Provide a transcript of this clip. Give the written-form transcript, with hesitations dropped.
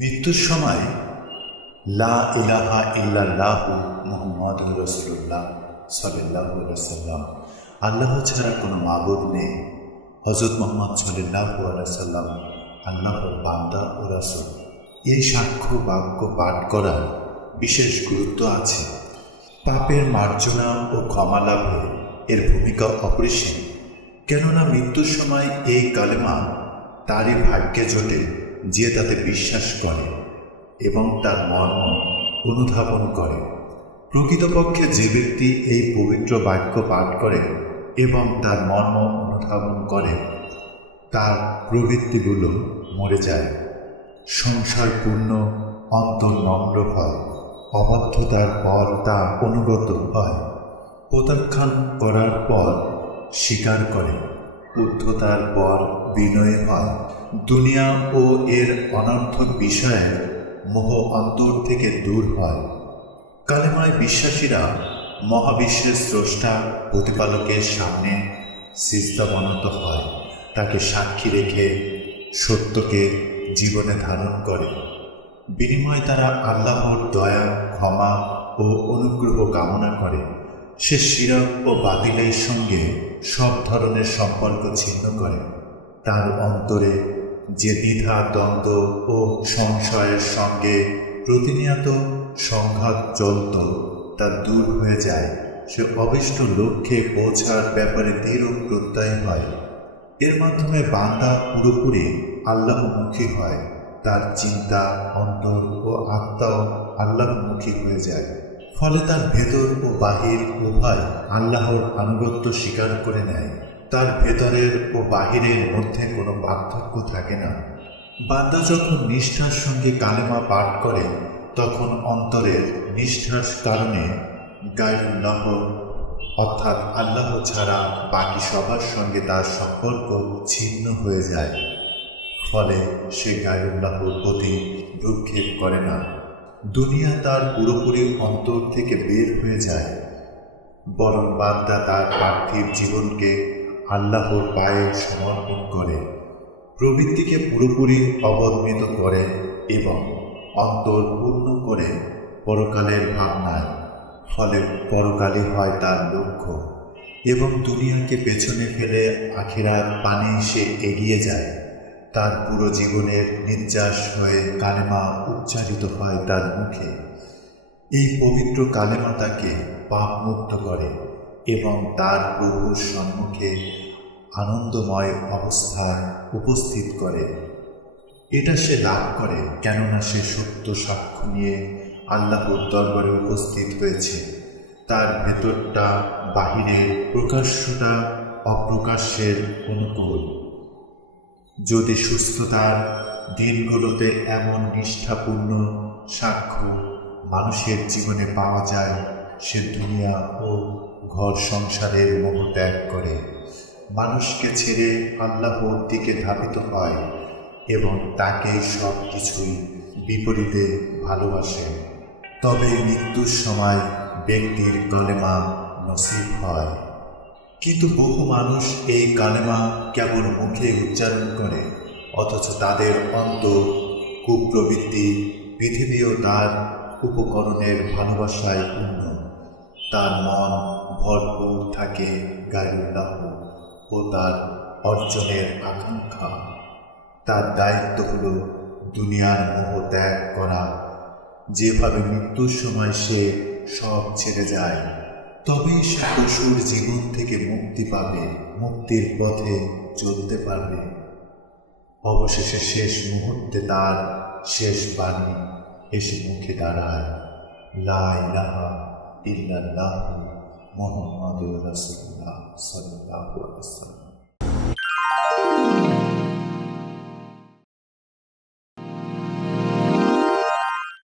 মৃত্যুর সময় লা ইলাহা ইল্লাল্লাহু মুহাম্মাদুর রাসূলুল্লাহ সাল্লাল্লাহু আলাইহি ওয়াসাল্লাম, আল্লাহ ছাড়া কোনো মাবুদ নেই, হযরত মুহাম্মদ সাল্লাল্লাহু আলাইহি ওয়াসাল্লাম আল্লাহর বান্দা ও রাসূল, এই সাক্ষ্য বাক্য পাঠ করার বিশেষ গুরুত্ব আছে। পাপের মার্জনা ও ক্ষমা লাভে এর ভূমিকা অপরিসীম। কেননা মৃত্যুর সময় এই কালেমা তারই ভাগ্যে জোটে যে তাতে বিশ্বাস করে এবং তার মর্ম অনুধাবন করে। প্রকৃতপক্ষে যে ব্যক্তি এই পবিত্র বাক্য পাঠ করে এবং তার মর্ম অনুধাবন করে, তার প্রবৃত্তিগুলো মরে যায়, সংসার পূর্ণ, অন্তর নম্র হয়, অবাধ্যতার পর তা অনুগত হয়, প্রত্যাখ্যান করার পর স্বীকার করে, উদ্ধতার পর বিনয় হয়, দুনিয়া ও এর অনর্থক বিষয়ে মোহ অন্তর থেকে দূর হয়। কালেমায় বিশ্বাসীরা মহাবিশ্বের স্রষ্টা প্রতিপালকের সামনে সিজদাবনত হয়, তাকে সাক্ষী রেখে সত্যকে জীবনে ধারণ করে। বিনিময়ে তারা আল্লাহর দয়া, ক্ষমা ও অনুগ্রহ কামনা করে। সে শিরক ও বাতিলের সঙ্গে সব ধরনের সম্পর্ক ছিন্ন করে। তার অন্তরে যে দ্বিধা, দ্বন্দ্ব ও সংশয়ের সঙ্গে প্রতিনিয়ত সংঘাত চলত, তা দূর হয়ে যায়। সে অভীষ্ট লক্ষ্যে পৌঁছার ব্যাপারে দৃঢ় প্রত্যয় হয়। এর মাধ্যমে বান্দা পুরোপুরি আল্লাহমুখী হয়। তার চিন্তা, অন্তর ও আত্মাও আল্লাহমুখী হয়ে যায়। ফলে তার ভেতর ও বাহির উভয় আল্লাহর আনুগত্য স্বীকার করে নেয়। তার ভেতরের ও বাহিরের মধ্যে কোনো পার্থক্য থাকে না। বান্দা যখন নিষ্ঠার সঙ্গে কালেমা পাঠ করে, তখন অন্তরের নিষ্ঠার কারণে গায়রুল্লাহ অর্থাৎ আল্লাহ ছাড়া বাকি সবার সঙ্গে তার সম্পর্ক ছিন্ন হয়ে যায়। ফলে সে গায়রুল্লাহর প্রতি ভ্রুক্ষেপ করে না। দুনিয়া তার পুরোপুরি অন্তর থেকে বের হয়ে যায়, বরং বান্দা তার পার্থিব জীবনকে আল্লাহর পায়ে সমর্পণ করে, প্রবৃত্তিকে পুরোপুরি অবদমিত করে এবং অন্তর পূর্ণ করে পরকালের ভাবনায়। ফলে পরকালে হয় তার লক্ষ্য এবং দুনিয়াকে পেছনে ফেলে আখিরাত পানে সে এগিয়ে যায়। তার পুরো জীবনের নির্যাস হয়ে কালেমা উচ্চারিত হয় তার মুখে। এই পবিত্র কালেমা তাকে পাপমুক্ত করে এবং তার প্রভুর সম্মুখে আনন্দময় অবস্থায় উপস্থিত করে। এটা সে লাভ করে কেননা সে সত্য সাক্ষ্য নিয়ে আল্লাহর দরবারে উপস্থিত হয়েছে। তার ভেতরটা বাহিরের, প্রকাশ্যটা অপ্রকাশ্যের অনুকূল। যদি সুস্থতার দিনগুলোতে এমন নিষ্ঠাপূর্ণ সাক্ষ্য মানুষের জীবনে পাওয়া যায়, সে দুনিয়া ও ঘর সংসারের মোহ ত্যাগ করে মানুষকে ছেড়ে আল্লাহর দিকে ধাবিত হয় এবং তাকে সব কিছুই বিপরীতে ভালোবাসে। তবে মৃত্যুর সময় ব্যক্তির কালেমা নসিব হয়। কিন্তু বহু মানুষ এই কালেমা কেবল মুখে উচ্চারণ করে, অথচ তাদের অন্তর কুপ্রবৃত্তি, পৃথিবী ও তার উপকরণের ভালোবাসায় পূর্ণ। তার মন ভরপুর থাকে গায়রুল্লাহ ও তার অর্জনের আকাঙ্ক্ষা। তার দায়িত্ব হল দুনিয়ার মোহ ত্যাগ করা। যেভাবে মৃত্যুর সময় সে সব ছেড়ে যায়, তবেই সে পশুর জীবন থেকে মুক্তি পাবে, মুক্তির পথে চলতে পারবে। অবশেষে শেষ মুহূর্তে তার শেষ বাণী এসে মুখে দাঁড়ায়, লা ইলাহা ইল্লাল্লাহু মুহাম্মাদুর রাসূলুল্লাহ সাল্লাল্লাহু আলাইহি ওয়াসাল্লাম।